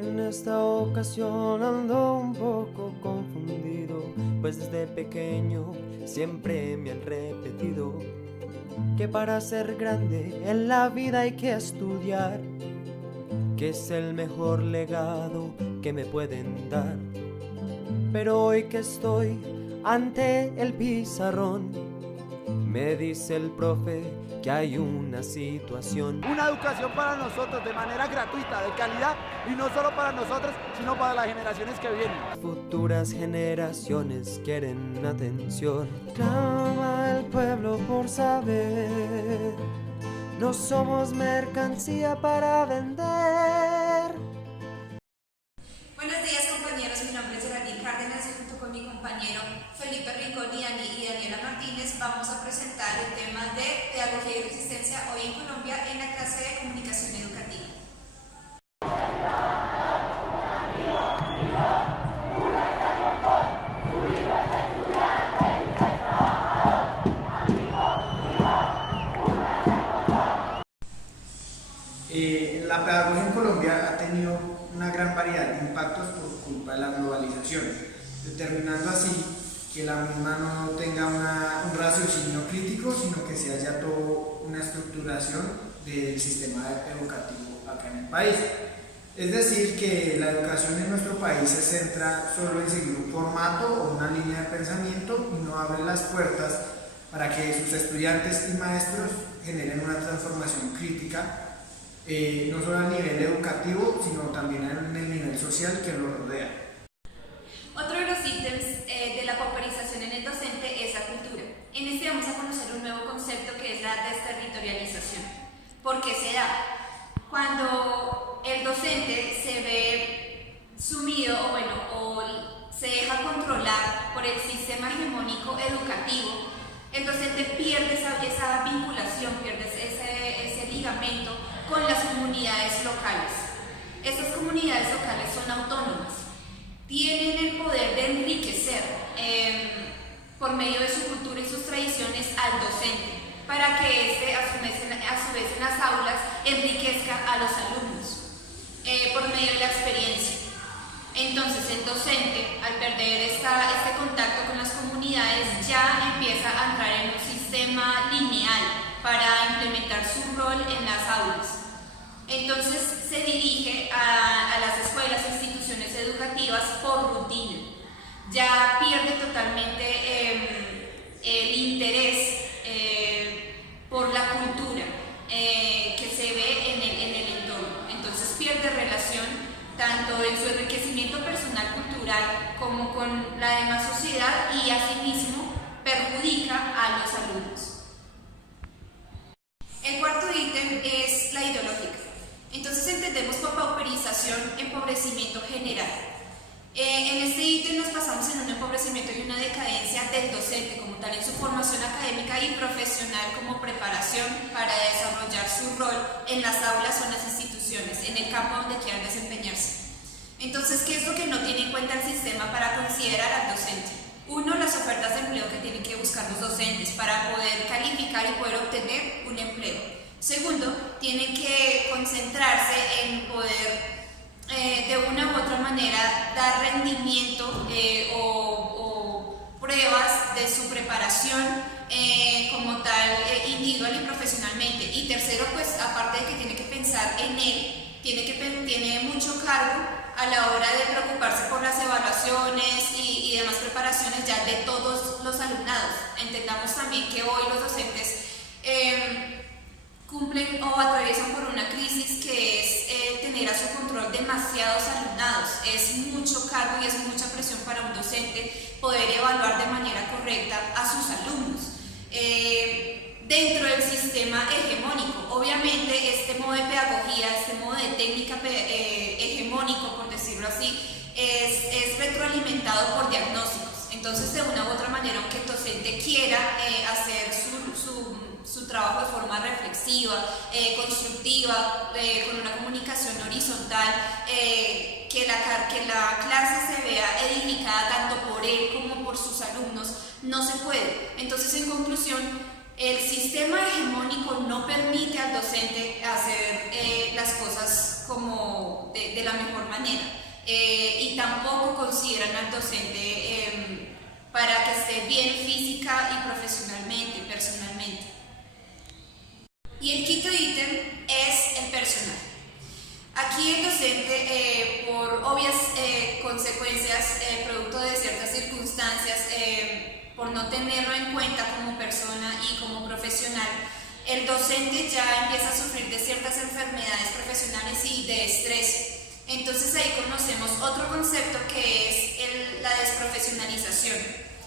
En esta ocasión ando un poco confundido, pues desde pequeño siempre me han repetido que para ser grande en la vida hay que estudiar, que es el mejor legado que me pueden dar. Pero hoy que estoy ante el pizarrón, me dice el profe que hay una situación. Una educación para nosotros de manera gratuita, de calidad, y no solo para nosotros, sino para las generaciones que vienen. Futuras generaciones quieren atención. Clama el pueblo por saber, no somos mercancía para vender. Buenos días, compañeros, mi nombre es Geraldine Cárdenas y junto con mi compañero Felipe Rincón y Daniela Martínez vamos a presentar el tema de pedagogía y resistencia hoy en Colombia en la clase de comunicación educativa. La pedagogía en Colombia ha tenido una gran variedad de impactos por culpa de la globalización, determinando así que la misma no tenga un raciocinio crítico, sino que se haya toda una estructuración del sistema educativo acá en el país. Es decir, que la educación en nuestro país se centra solo en seguir un formato o una línea de pensamiento y no abre las puertas para que sus estudiantes y maestros generen una transformación crítica, no solo a nivel educativo, sino también en el nivel social que lo rodea. Otro de los ítems de la pauperización en el docente es la cultura. En este vamos a conocer un nuevo concepto que es la desterritorialización. ¿Por qué se da? Cuando el docente se ve sumido o se deja controlar por el sistema hegemónico educativo, el docente pierde esa vinculación, pierde ese ligamento con las comunidades locales. Estas comunidades locales son autónomas, tienen el poder de enriquecer por medio de su cultura y sus tradiciones al docente, para que éste a su vez en las aulas enriquezca a los alumnos por medio de la experiencia. Entonces el docente, al perder este contacto con las comunidades, ya empieza a entrar en un sistema lineal para implementar su rol en las aulas. Entonces se dirige a las escuelas e instituciones educativas por rutina. Ya pierde totalmente el interés por la cultura que se ve en el entorno. Entonces pierde relación tanto en su enriquecimiento personal cultural como con la demás sociedad y asimismo perjudica a los alumnos. El cuarto ítem es la ideológica. Entonces entendemos por pauperización empobrecimiento general. En este ítem nos pasamos en un empobrecimiento y una decadencia del docente como tal en su formación académica y profesional como preparación para desarrollar su rol en las aulas o en las instituciones, en el campo donde quieran desempeñarse. Entonces, ¿qué es lo que no tiene en cuenta el sistema para considerar al docente? Uno, las ofertas de empleo que tienen que buscar los docentes para poder calificar y poder obtener un empleo. Segundo, tienen que concentrarse en poder de una u otra manera dar rendimiento o pruebas de su preparación como tal individual y profesionalmente. Y tercero, pues aparte de que tiene que pensar en él, tiene mucho cargo a la hora de preocuparse por las evaluaciones y demás preparaciones ya de todos los alumnados. Entendamos también que hoy los docentes cumplen o atraviesan por una crisis que es tener a su control demasiados alumnados. Es mucho cargo y es mucha presión para un docente poder evaluar de manera correcta a sus alumnos. Dentro del sistema hegemónico, obviamente este modo de pedagogía, este modo de técnica hegemónico, por decirlo así, es retroalimentado por diagnósticos. Entonces, de una u otra manera, aunque el docente quiera hacer su trabajo de forma reflexiva, constructiva, con una comunicación horizontal, que la clase se vea edificada tanto por él como por sus alumnos, no se puede. Entonces, en conclusión, el sistema hegemónico no permite al docente hacer las cosas como de la mejor manera. Y tampoco consideran al docente para que esté bien física y profesionalmente, personalmente. Y el quinto ítem es el personal. Aquí el docente, por obvias consecuencias, producto de ciertas circunstancias, por no tenerlo en cuenta como persona y como profesional, el docente ya empieza a sufrir de ciertas enfermedades profesionales y de estrés. Entonces ahí conocemos otro concepto que es la desprofesionalización.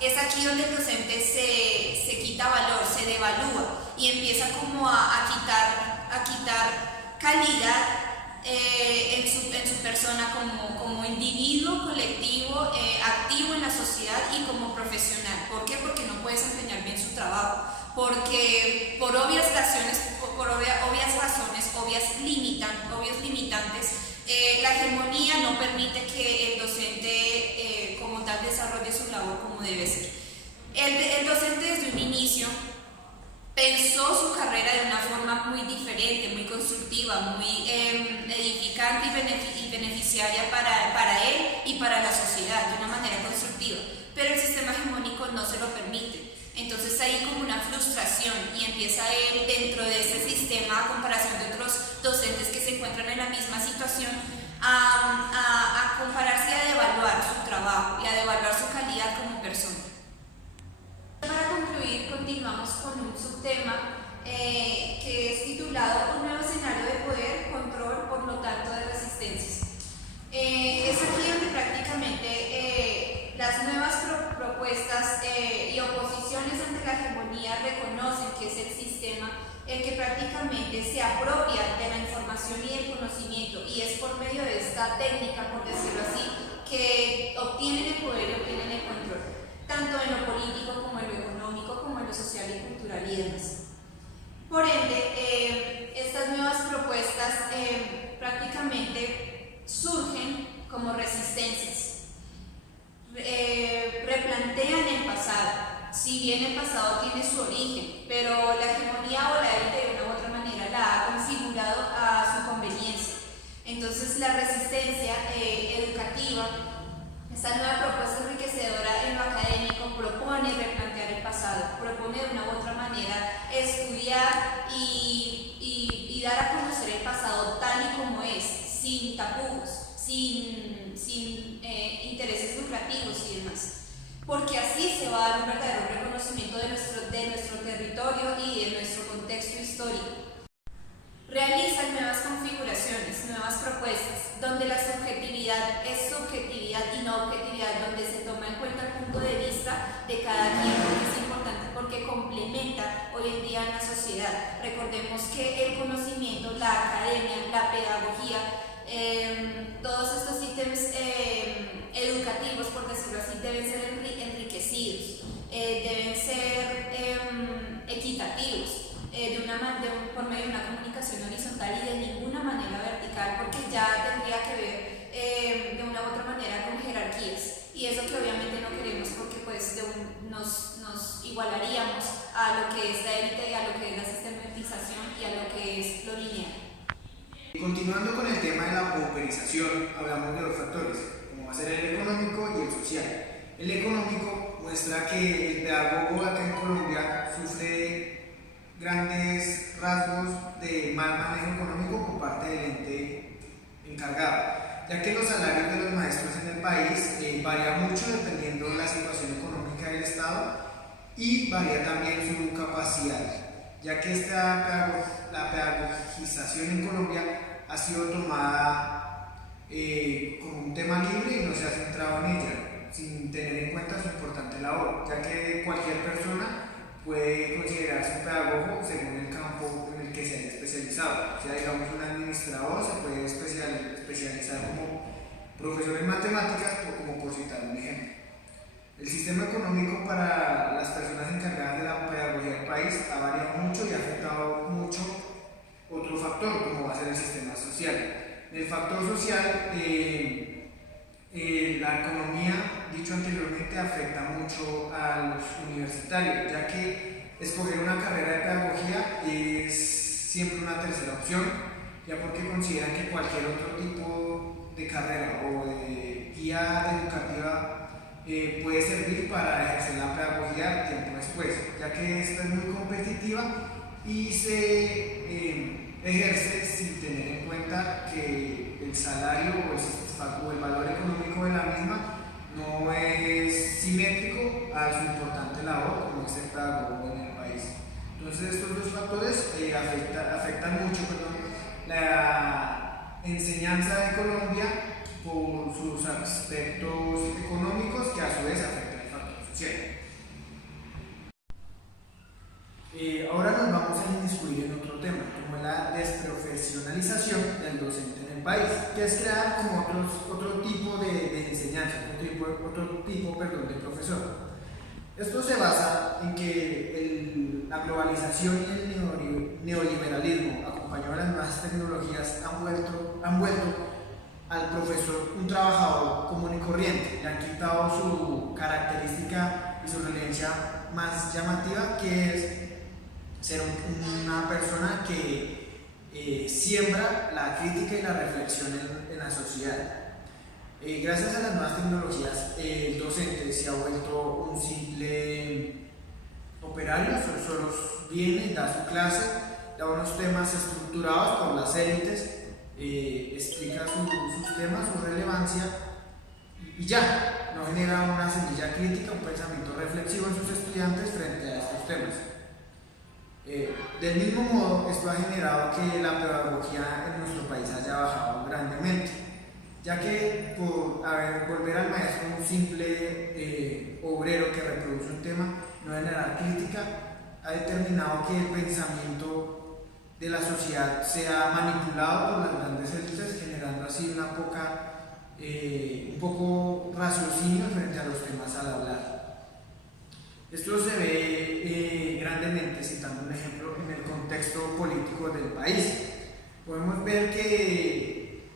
Es aquí donde el docente se quita valor, se devalúa y empieza como a quitar calidad en su persona como individuo, colectivo, activo en la sociedad y como profesional. ¿Por qué? Porque no puede desempeñar bien su trabajo. Porque por obvias razones, obvios limitantes, la hegemonía no permite que el docente como tal desarrolle su labor como debe ser. El docente desde un inicio pensó su carrera de una forma muy diferente, muy constructiva, muy edificante y beneficiaria para él y para la sociedad, de una manera constructiva. Pero el sistema hegemónico no se lo permite. Entonces hay como una frustración y empieza él dentro de ese sistema, a comparación de otros docentes que se encuentran en la misma situación, a compararse y a devaluar su trabajo y a devaluar su calidad como persona. Para concluir, continuamos con un subtema que es titulado Un nuevo escenario de poder, control, por lo tanto de resistencias. Es aquí donde prácticamente las nuevas propuestas y oposiciones ante la hegemonía reconocen que es el sistema el que prácticamente se apropia de la información y del conocimiento, y es por medio de esta técnica, por decirlo así, que obtienen el poder y obtienen el control, tanto en lo político como en lo económico, como en lo social y cultural y demás. Por ende, estas nuevas propuestas prácticamente surgen como resistencias, replantean el pasado. Si bien el pasado tiene su origen, pero la hegemonía o la élite de una u otra manera la ha configurado a su conveniencia. Entonces la resistencia educativa, esta nueva propuesta enriquecedora en lo académico, propone replantear el pasado, propone de una u otra manera estudiar y dar a conocer el pasado tal y como es, sin tapujos, sin intereses lucrativos y demás. Porque así se va a dar un verdadero reconocimiento de nuestro territorio y de nuestro contexto histórico. Realizan nuevas configuraciones, nuevas propuestas, donde la subjetividad es subjetividad y no objetividad, donde se toma en cuenta el punto de vista de cada quien, porque es importante, porque complementa hoy en día en la sociedad. Recordemos que el conocimiento, la academia, la pedagogía, todos estos ítems educativos, por decirlo así, deben ser enriquecidos, deben ser equitativos, por medio de una comunicación horizontal y de ninguna manera vertical, porque ya tendría que ver de una u otra manera con jerarquías, y eso que obviamente no queremos, porque pues nos igualaríamos a lo que es la élite y a lo que es la sistematización y a lo que es lo lineal. Continuando con el tema de la pauperización, hablamos de dos factores, como va a ser el económico y el social. El económico muestra que el pedagogo acá en Colombia sufre grandes rasgos de mal manejo económico por parte del ente encargado, ya que los salarios de los maestros en el país varían mucho dependiendo de la situación económica del Estado, y varía también su capacidad, ya que la pedagogización en Colombia ha sido tomada como un tema libre y no se ha centrado en ella, sin tener en cuenta su importante labor, ya que cualquier persona puede considerarse un pedagogo según el campo en el que se haya especializado. O sea, digamos, un administrador se puede especializar como profesor en matemáticas, o como por citar un ejemplo. El sistema económico para las personas encargadas de la pedagogía del país ha variado mucho y ha afectado mucho otro factor, como va a ser el sistema social. El factor social, la economía, dicho anteriormente, afecta mucho a los universitarios, ya que escoger una carrera de pedagogía es siempre una tercera opción, ya porque consideran que cualquier otro tipo de carrera o de guía educativa puede servir para ejercer la pedagogía tiempo después, ya que esta es muy competitiva y se ejerce sin tener en cuenta que el salario o el valor económico de la misma no es simétrico a su importante labor como es el pedagogo en el país. Entonces estos dos factores afectan mucho la enseñanza de Colombia por sus aspectos económicos que a su vez afectan el factor social. Ahora nos vamos a inmiscuir en otro tema, como la desprofesionalización del docente en el país, que es crear como otro tipo de enseñanza, otro tipo de profesor. Esto se basa en que la globalización y el neoliberalismo, acompañado de las nuevas tecnologías, han vuelto al profesor un trabajador común y corriente, le han quitado su característica y su relevancia más llamativa, que es ser una persona que siembra la crítica y la reflexión en la sociedad. Gracias a las nuevas tecnologías, el docente se ha vuelto un simple operario, solo viene, da su clase, da unos temas estructurados por las élites, explica sus temas, su relevancia y ya, no genera una semilla crítica, un pensamiento reflexivo en sus estudiantes frente a estos temas. Del mismo modo, esto ha generado que la pedagogía en nuestro país haya bajado grandemente, ya que por volver al maestro un simple obrero que reproduce un tema, no generar crítica, ha determinado que el pensamiento de la sociedad sea manipulado por las grandes élites, generando así un poco raciocinio frente a los temas al hablar. Esto se ve grandemente, citando un ejemplo, en el contexto político del país. Podemos ver que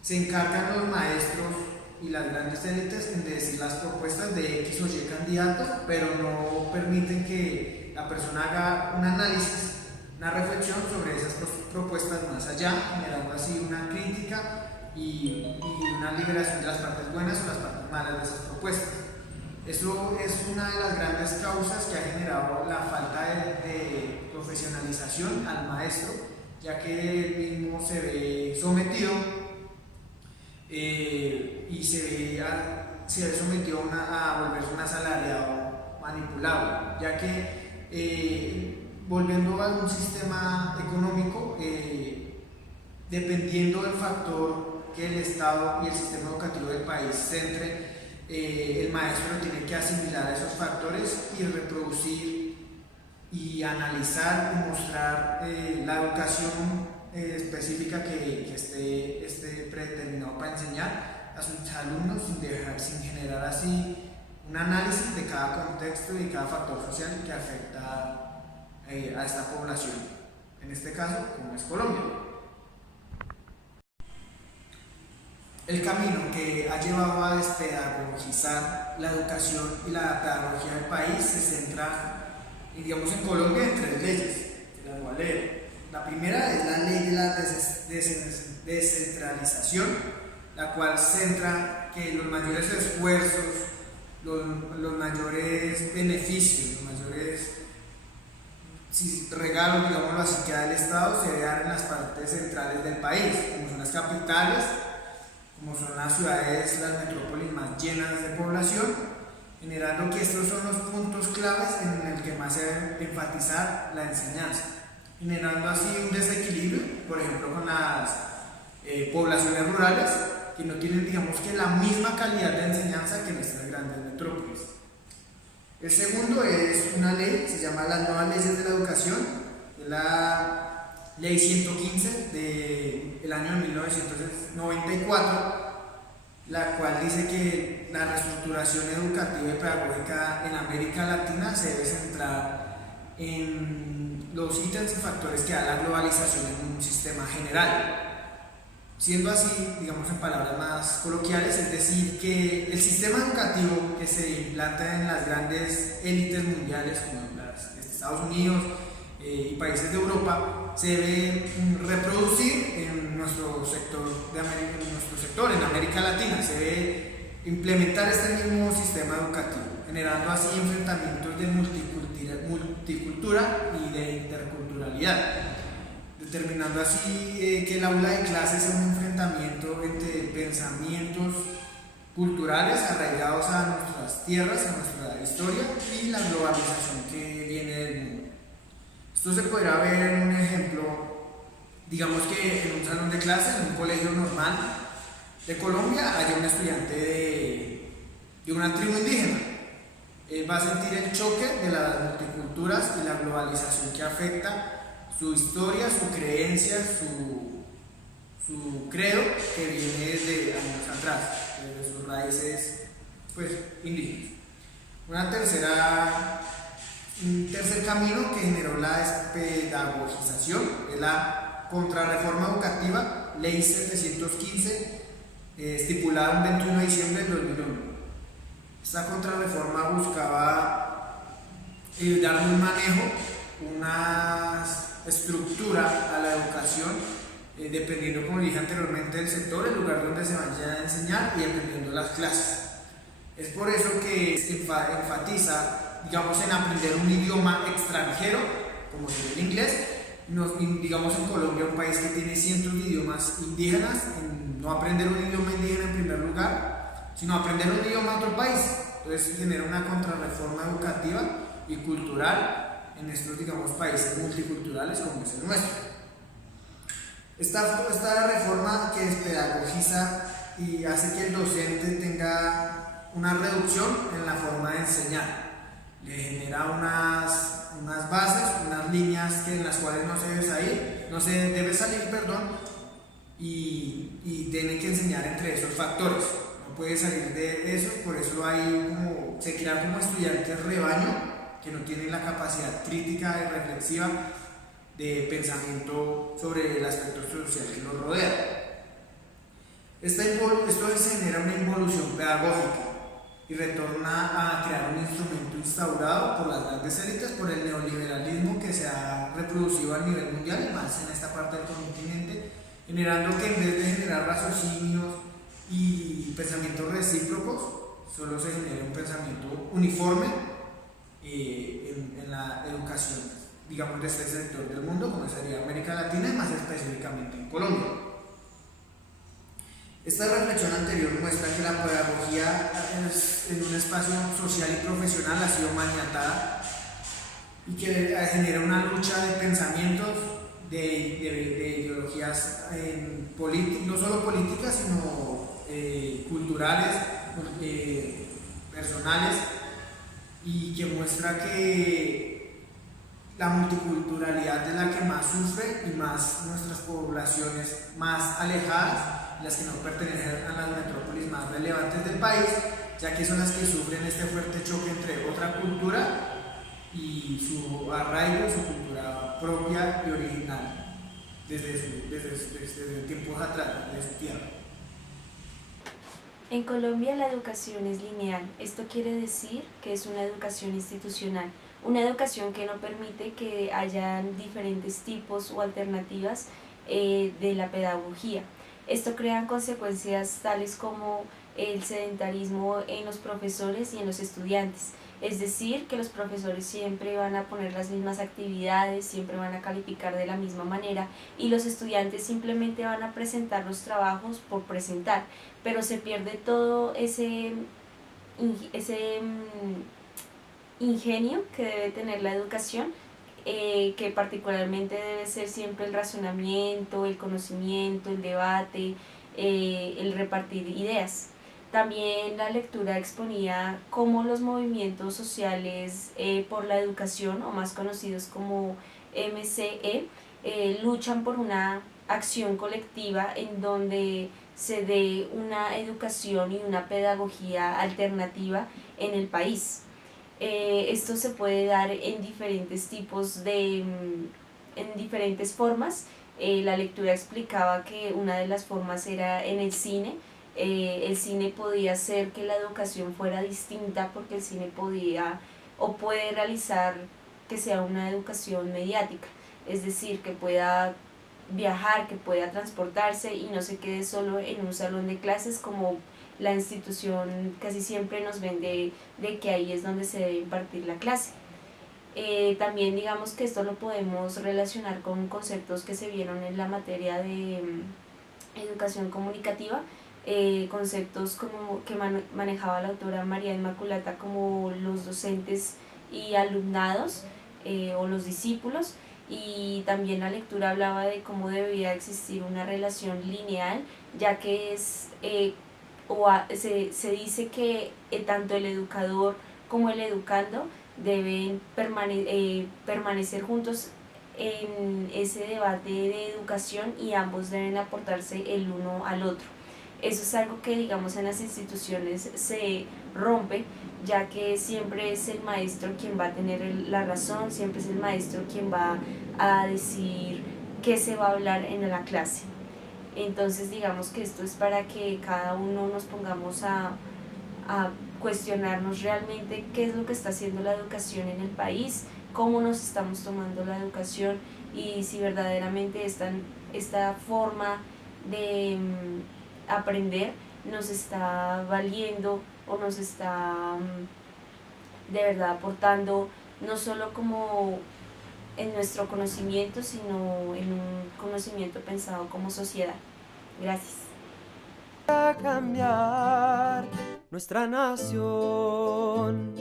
se encargan los maestros y las grandes élites en decir las propuestas de X o Y candidato, pero no permiten que la persona haga un análisis, una reflexión sobre esas propuestas más allá, generando así una crítica y una liberación de las partes buenas o las partes malas de esas propuestas. Eso es una de las grandes causas que ha generado la falta de profesionalización al maestro, ya que él mismo se ve sometido y se ve sometido a volverse un asalariado manipulable, ya que volviendo a un sistema económico, dependiendo del factor que el Estado y el sistema educativo del país centre, el maestro tiene que asimilar esos factores y reproducir y analizar y mostrar la educación específica que esté predeterminado para enseñar a sus alumnos sin generar así un análisis de cada contexto y cada factor social que afecta a esta población, en este caso como es Colombia. El camino que ha llevado a despedagogizar la educación y la pedagogía del país se centra, digamos, en Colombia en tres leyes, que las voy a leer. La primera es la ley de la descentralización, la cual centra que los mayores esfuerzos, los mayores beneficios, los mayores regalos, digámoslo así, que da el Estado se vean en las partes centrales del país, como son las capitales, como son las ciudades, las metrópolis más llenas de población, generando que estos son los puntos claves en el que más se debe enfatizar la enseñanza, generando así un desequilibrio, por ejemplo, con las poblaciones rurales que no tienen, digamos, que la misma calidad de enseñanza que nuestras grandes metrópolis. El segundo es una ley, se llama las nuevas leyes de la educación, de la Ley 115 del año 1994, la cual dice que la reestructuración educativa y pedagógica en América Latina se debe centrar en los ítems y factores que da la globalización en un sistema general. Siendo así, digamos en palabras más coloquiales, es decir, que el sistema educativo que se implanta en las grandes élites mundiales como las de Estados Unidos y países de Europa se debe reproducir en nuestro sector, en América Latina. Se debe implementar este mismo sistema educativo, generando así enfrentamientos de multicultura y de interculturalidad, determinando así que el aula de clases es un enfrentamiento entre pensamientos culturales arraigados a nuestras tierras, a nuestra historia, y la globalización que viene del mundo. Esto se podrá ver en un ejemplo, digamos que en un salón de clases, en un colegio normal de Colombia, haya un estudiante de una tribu indígena. Va a sentir el choque de las multiculturas y la globalización que afecta su historia, su creencia, su credo, que viene desde años atrás, desde sus raíces pues, indígenas. Un tercer camino que generó la despedagogización es la Contrarreforma Educativa, Ley 715, estipulada el 21 de diciembre de 2001. Esta contrarreforma buscaba darle un manejo, una estructura a la educación, dependiendo, como dije anteriormente, del sector, el lugar donde se vaya a enseñar y dependiendo de las clases. Es por eso que se enfatiza, digamos, en aprender un idioma extranjero, como sería el inglés. Digamos, en Colombia, un país que tiene cientos de idiomas indígenas, en no aprender un idioma indígena en primer lugar, sino aprender un idioma de otro país. Entonces genera una contrarreforma educativa y cultural en estos, digamos, países multiculturales como es el nuestro. Esta reforma que despedagogiza y hace que el docente tenga una reducción en la forma de enseñar. Le genera unas bases, unas líneas en las cuales no se debe salir, y tiene que enseñar entre esos factores. No puede salir de eso, por eso se crean como estudiantes rebaño que no tienen la capacidad crítica y reflexiva de pensamiento sobre el aspecto social que los rodea. Esto se genera una involución pedagógica y retorna a crear un instrumento instaurado por las grandes élites, por el neoliberalismo que se ha reproducido a nivel mundial y más en esta parte del continente, generando que en vez de generar raciocinios y pensamientos recíprocos, solo se genera un pensamiento uniforme en la educación, digamos, de este sector del mundo, como sería América Latina y más específicamente en Colombia. Esta reflexión anterior muestra que la pedagogía en un espacio social y profesional ha sido maniatada y que genera una lucha de pensamientos, de ideologías no solo políticas, sino culturales, personales, y que muestra que la multiculturalidad es la que más sufre y más nuestras poblaciones más alejadas, las que no pertenecen a las metrópolis más relevantes del país, ya que son las que sufren este fuerte choque entre otra cultura y su arraigo, su cultura propia y original, desde tiempos atrás, desde su tierra. En Colombia la educación es lineal. Esto quiere decir que es una educación institucional, una educación que no permite que hayan diferentes tipos o alternativas de la pedagogía. Esto crea consecuencias tales como el sedentarismo en los profesores y en los estudiantes. Es decir, que los profesores siempre van a poner las mismas actividades, siempre van a calificar de la misma manera y los estudiantes simplemente van a presentar los trabajos por presentar, pero se pierde todo ese ingenio que debe tener la educación, que particularmente debe ser siempre el razonamiento, el conocimiento, el debate, el repartir ideas. También la lectura exponía cómo los movimientos sociales por la educación, o más conocidos como MCE, luchan por una acción colectiva en donde se dé una educación y una pedagogía alternativa en el país. Esto se puede dar en diferentes en diferentes formas. La lectura explicaba que una de las formas era en el cine. El cine podía hacer que la educación fuera distinta porque el cine podía o puede realizar que sea una educación mediática. es decir, que pueda viajar, que pueda transportarse y no se quede solo en un salón de clases como la institución casi siempre nos vende de que ahí es donde se debe impartir la clase. También digamos que esto lo podemos relacionar con conceptos que se vieron en la materia de educación comunicativa, conceptos como que manejaba la autora María Inmaculata como los docentes y alumnados o los discípulos, y también la lectura hablaba de cómo debía existir una relación lineal, ya que se dice que tanto el educador como el educando deben permanecer juntos en ese debate de educación y ambos deben aportarse el uno al otro. Eso es algo que digamos en las instituciones se rompe, ya que siempre es el maestro quien va a tener la razón, siempre es el maestro quien va a decir qué se va a hablar en la clase. Entonces digamos que esto es para que cada uno nos pongamos a cuestionarnos realmente qué es lo que está haciendo la educación en el país, cómo nos estamos tomando la educación y si verdaderamente esta forma de aprender nos está valiendo o nos está de verdad aportando no solo como en nuestro conocimiento, sino en un conocimiento pensado como sociedad. Gracias. A cambiar nuestra nación.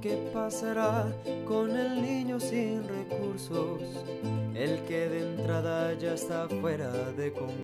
¿Qué pasará con el niño sin recursos? El que de entrada ya está fuera de